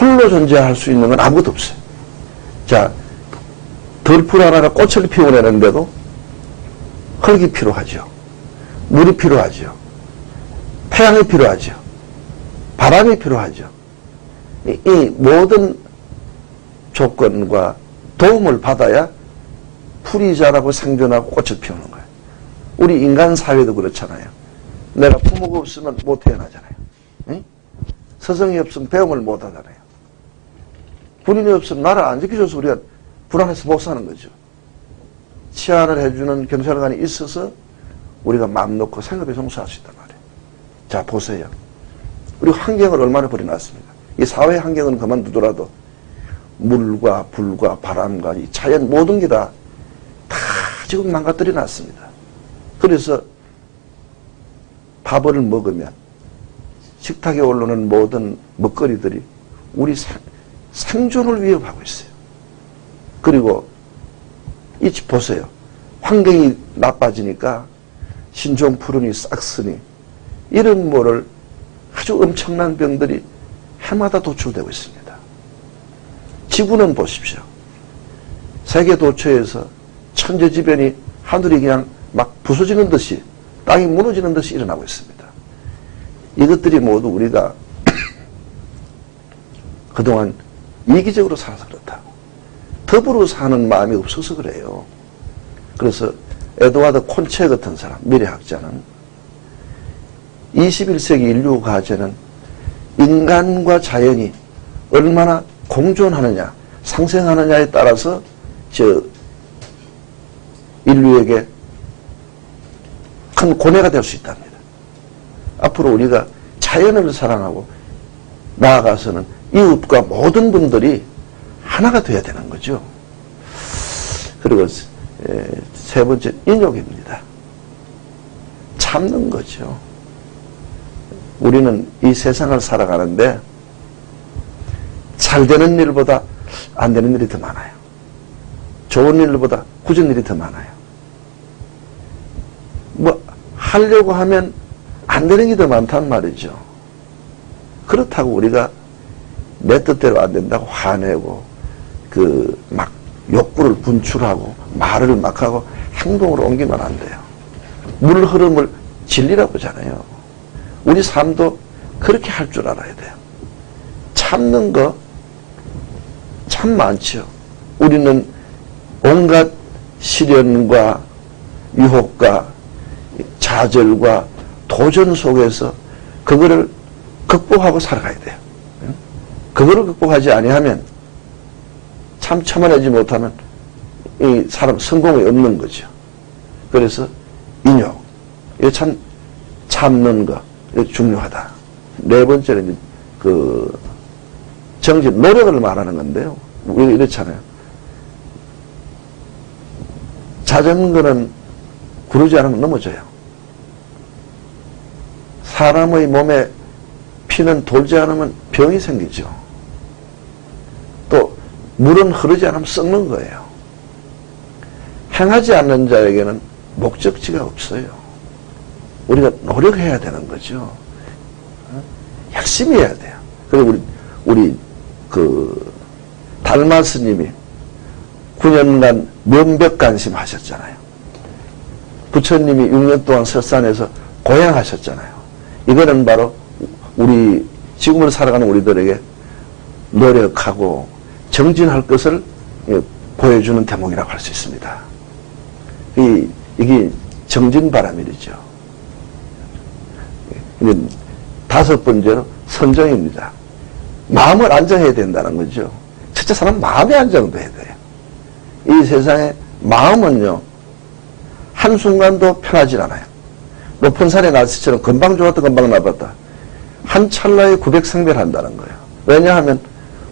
홀로 존재할 수 있는 건 아무것도 없어요. 자, 들풀 하나가 꽃을 피워내는데도 흙이 필요하죠. 물이 필요하죠. 태양이 필요하죠. 바람이 필요하죠. 이 모든 조건과 도움을 받아야 풀이 자라고 생존하고 꽃을 피우는 거예요. 우리 인간 사회도 그렇잖아요. 내가 부모가 없으면 못 태어나잖아요. 응? 스승이 없으면 배움을 못 하잖아요. 군인이 없으면 나라 안 지켜줘서 우리가 불안해서 못 사는 거죠. 치안을 해주는 경찰관이 있어서 우리가 마음 놓고 생업에 종사할 수 있단 말이에요. 자, 보세요. 우리 환경을 얼마나 버려놨습니까? 이 사회 환경은 그만두더라도 물과 불과 바람과 이 자연 모든 게 다 지금 망가뜨려 놨습니다. 그래서 밥을 먹으면 식탁에 올라오는 모든 먹거리들이 우리 생존을 위협하고 있어요. 그리고 보세요. 환경이 나빠지니까 신종 푸른이 싹스니 이런 뭐를 아주 엄청난 병들이 해마다 도출되고 있습니다. 지구는 보십시오. 세계 도처에서 천재지변이 하늘이 그냥 막 부서지는 듯이 땅이 무너지는 듯이 일어나고 있습니다. 이것들이 모두 우리가 그동안 이기적으로 살아서 그렇다. 더불어 사는 마음이 없어서 그래요. 그래서 에드와드 콘체 같은 사람, 미래학자는 21세기 인류 과제는 인간과 자연이 얼마나 공존하느냐, 상생하느냐에 따라서 인류에게 큰 고뇌가 될 수 있답니다. 앞으로 우리가 자연을 사랑하고 나아가서는 이웃과 모든 분들이 하나가 되어야 되는 거죠. 그리고 세 번째, 인욕입니다. 참는 거죠. 우리는 이 세상을 살아가는데 잘 되는 일보다 안 되는 일이 더 많아요. 좋은 일보다 굳은 일이 더 많아요. 뭐 하려고 하면 안 되는 게 더 많단 말이죠. 그렇다고 우리가 내 뜻대로 안 된다고 화내고 막 욕구를 분출하고 말을 막 하고 행동으로 옮기면 안 돼요. 물 흐름을 진리라고 하잖아요. 우리 삶도 그렇게 할 줄 알아야 돼요. 참는 거 참 많죠. 우리는 온갖 시련과 유혹과 좌절과 도전 속에서 그거를 극복하고 살아가야 돼요. 그거를 극복하지 아니하면 참아내지 못하면 이 사람 성공이 없는 거죠. 그래서 인욕, 이거 참 참는 거 이거 중요하다. 네 번째는 정진, 노력을 말하는 건데요. 우리가 이렇잖아요. 자전거는 구르지 않으면 넘어져요. 사람의 몸에 피는 돌지 않으면 병이 생기죠. 또 물은 흐르지 않으면 썩는 거예요. 행하지 않는 자에게는 목적지가 없어요. 우리가 노력해야 되는 거죠. 열심히 해야 돼요. 그리고 우리 달마 스님이 9년간 명백관심 하셨잖아요. 부처님이 6년 동안 설산에서 고행하셨잖아요. 이거는 바로 우리 지금으로 살아가는 우리들에게 노력하고 정진할 것을 보여주는 대목이라고 할 수 있습니다. 이게 정진바람일이죠. 다섯 번째로 선정입니다. 마음을 안정해야 된다는 거죠. 첫째 사람 마음의 안정돼야 돼요. 이 세상에 마음은요, 한순간도 편하지 않아요. 높은 산의 날씨처럼 금방 좋았다 금방 나빴다. 한 찰나에 900생배를 한다는 거예요. 왜냐하면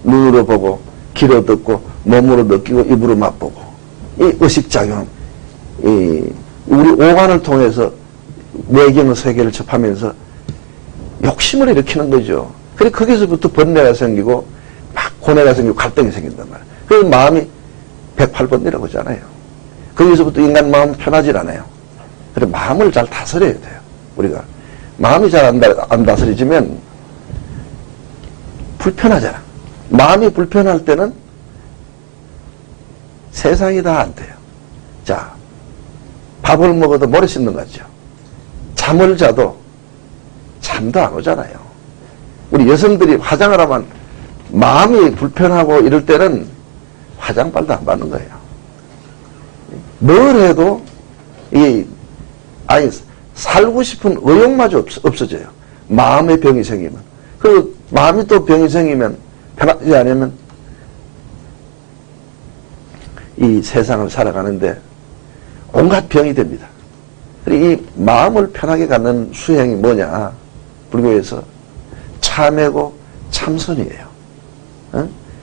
눈으로 보고 귀로 듣고 몸으로 느끼고 입으로 맛보고 이 의식작용, 우리 오감을 통해서 외경의 세계를 접하면서 욕심을 일으키는 거죠. 그래 거기서부터 번뇌가 생기고 막 고뇌가 생기고 갈등이 생긴단 말이에요. 그래서 마음이 108번이라고 하잖아요. 거기서부터 인간 마음은 편하지 않아요. 그래 마음을 잘 다스려야 돼요. 우리가 마음이 잘 안 다스려지면 불편하잖아. 마음이 불편할 때는 세상이 다 안 돼요. 자, 밥을 먹어도 모래 씹는 거죠. 잠을 자도 잠도 안 오잖아요. 우리 여성들이 화장을 하면 마음이 불편하고 이럴 때는 화장빨도 안 받는 거예요. 뭘 해도 아니 살고 싶은 의욕마저 없어져요. 마음의 병이 생기면. 그 마음이 또 병이 생기면 편하지 않으면 이 세상을 살아가는데 온갖 병이 됩니다. 이 마음을 편하게 갖는 수행이 뭐냐? 불교에서 참회고 참선이에요.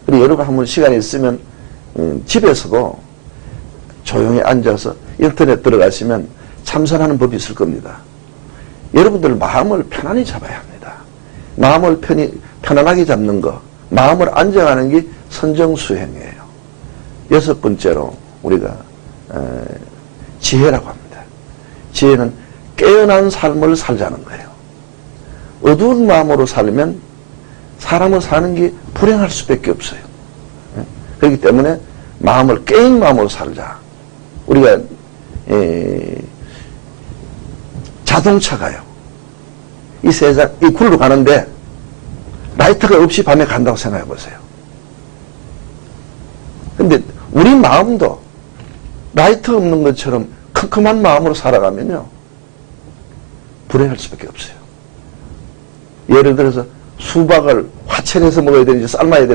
그리고 여러분 한번 시간이 있으면 집에서도 조용히 앉아서 인터넷 들어가시면 참선하는 법이 있을 겁니다. 여러분들 마음을 편안히 잡아야 합니다. 마음을 편안하게 잡는 거, 마음을 안정하는 게 선정수행이에요. 여섯 번째로 우리가 지혜라고 합니다. 지혜는 깨어난 삶을 살자는 거예요. 어두운 마음으로 살면 사람을 사는 게 불행할 수밖에 없어요. 그렇기 때문에 마음을 깨인 마음으로 살자. 우리가 자동차가요. 이 세상, 이 굴로 가는데 라이트가 없이 밤에 간다고 생각해 보세요. 근데 우리 마음도 라이트 없는 것처럼 컴컴한 마음으로 살아가면요, 불행할 수밖에 없어요. 예를 들어서 수박을 화채해서 먹어야 되는지 삶아야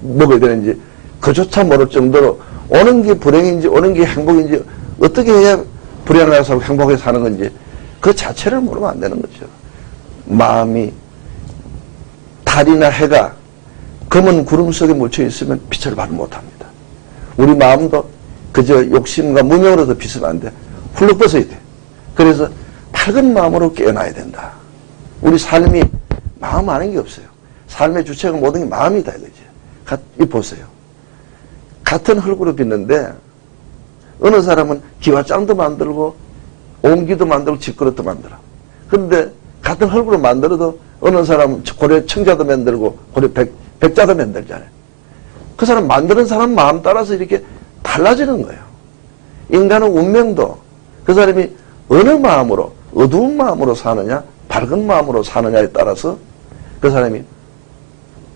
먹어야 되는지 그조차 모를 정도로 오는 게 불행인지 오는 게 행복인지 어떻게 해야 불행하게 살고 행복하게 사는 건지 그 자체를 모르면 안 되는 거죠. 마음이 달이나 해가 검은 구름 속에 묻혀 있으면 빛을 발을 못합니다. 우리 마음도 그저 욕심과 무명으로도 비으면 안 돼. 훌룩 벗어야 돼. 그래서 밝은 마음으로 깨어나야 된다. 우리 삶이 마음 아닌 게 없어요. 삶의 주체가 모든 게 마음이다 이거지. 이 보세요. 같은 흙으로 빚는데 어느 사람은 기와장도 만들고 옹기도 만들고 집그릇도 만들어. 그런데 같은 흙으로 만들어도 어느 사람은 고래 청자도 만들고 고래 백자도 만들잖아요. 그 사람 만드는 사람 마음 따라서 이렇게 달라지는 거예요. 인간의 운명도 그 사람이 어느 마음으로 어두운 마음으로 사느냐 밝은 마음으로 사느냐에 따라서 그 사람이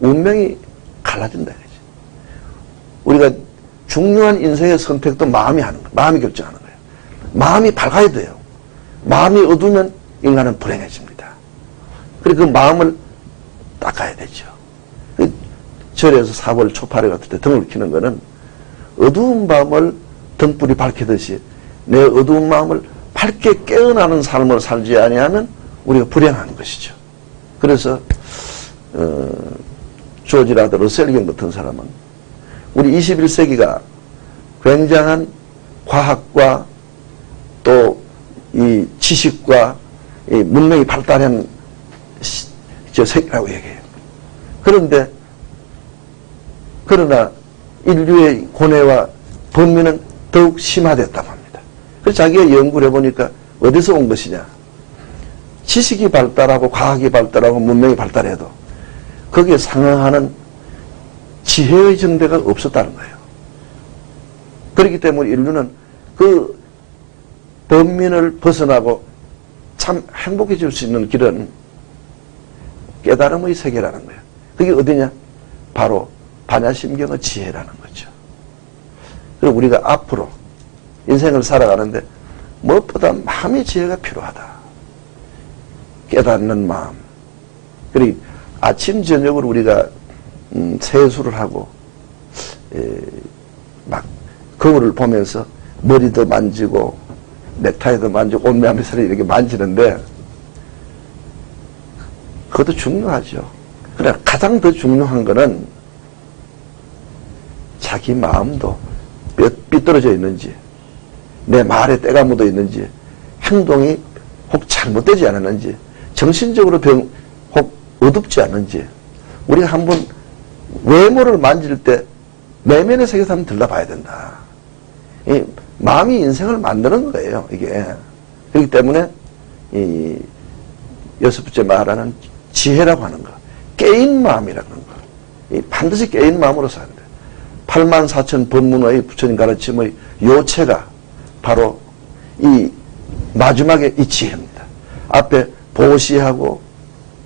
운명이 갈라진다 이거지. 우리가 중요한 인생의 선택도 마음이 하는 거예요. 마음이 결정하는 거예요. 마음이 밝아야 돼요. 마음이 어두우면 인간은 불행해집니다. 그리고 그 마음을 닦아야 되죠. 절에서 사월 초파래 같을 때 등을 켜는 거는 어두운 마음을 등불이 밝히듯이 내 어두운 마음을 밝게 깨어나는 삶을 살지 아니하면 우리가 불행한 것이죠. 그래서 조지 라드 러셀경 같은 사람은 우리 21세기가 굉장한 과학과 또 이 지식과 이 문명이 발달한 세계라고 얘기해요. 그러나 인류의 고뇌와 범민은 더욱 심화됐다고 합니다. 그래서 자기가 연구를 해보니까 어디서 온 것이냐. 지식이 발달하고 과학이 발달하고 문명이 발달해도 거기에 상응하는 지혜의 정대가 없었다는 거예요. 그렇기 때문에 인류는 그 범민을 벗어나고 참 행복해질 수 있는 길은 깨달음의 세계라는 거예요. 그게 어디냐? 바로 반야심경의 지혜라는 거죠. 그리고 우리가 앞으로 인생을 살아가는데 무엇보다 마음의 지혜가 필요하다. 깨닫는 마음. 그리고 아침 저녁으로 우리가 세수를 하고 막 거울을 보면서 머리도 만지고 넥타이도 만지고 옷매매새를 이렇게 만지는데 그것도 중요하죠. 그러나 가장 더 중요한 거는 자기 마음도 삐뚤어져 있는지 내 말에 때가 묻어 있는지 행동이 혹 잘못되지 않았는지 정신적으로 혹 어둡지 않은지 우리가 한번 외모를 만질 때 내면의 세계에서 한번 들러봐야 된다. 이 마음이 인생을 만드는 거예요. 이게. 그렇기 때문에 이 여섯 번째 말하는 지혜라고 하는 거. 깨인 마음이라는 거. 반드시 깨인 마음으로 사야 돼. 84,000 법문의 부처님 가르침의 요체가 바로 이 마지막에 이 지혜입니다. 앞에 보시하고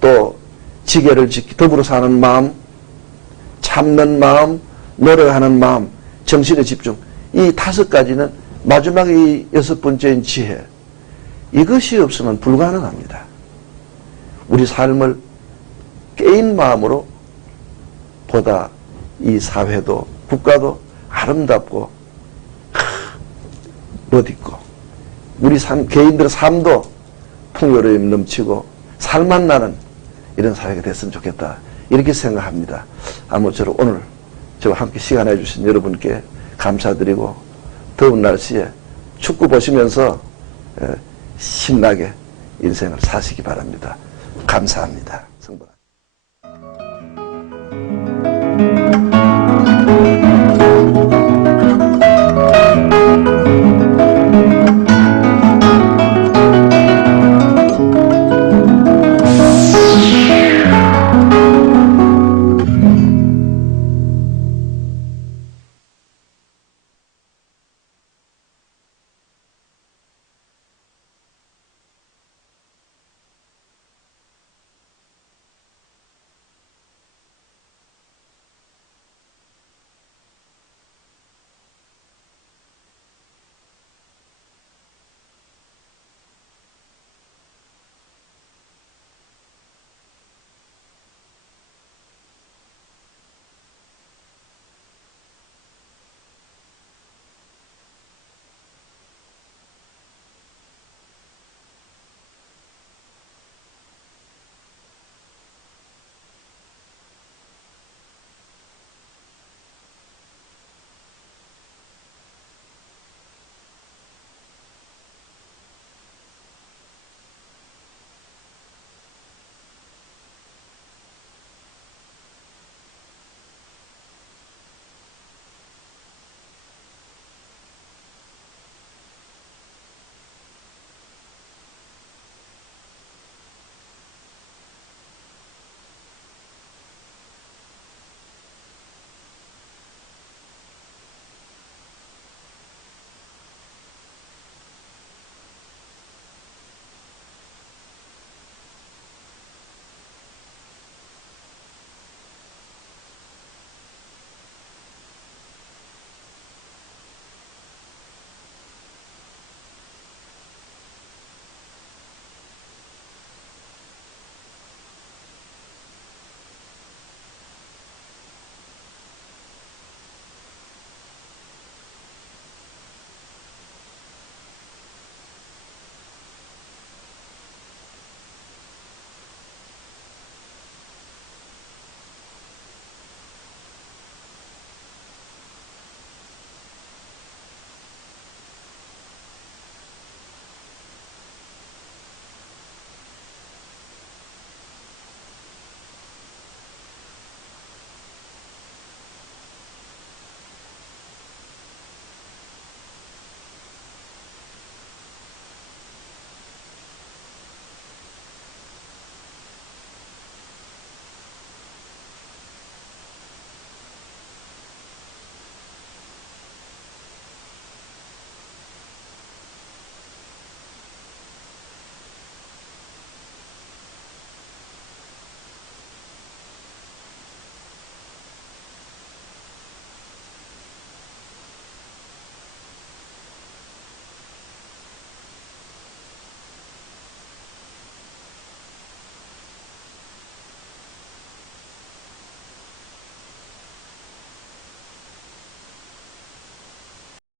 또 지계를 지키 더불어 사는 마음, 참는 마음, 노력하는 마음, 정신의 집중, 이 5가지는 마지막에 이 6번째인 지혜, 이것이 없으면 불가능합니다. 우리 삶을 깨인 마음으로 보다 이 사회도 국가도 아름답고 멋있고 우리 개인들의 삶도 풍요로움 넘치고 살맛 나는 이런 사회가 됐으면 좋겠다, 이렇게 생각합니다. 아무쪼록 오늘 저와 함께 시간 내주신 여러분께 감사드리고 더운 날씨에 축구 보시면서 신나게 인생을 사시기 바랍니다. 감사합니다.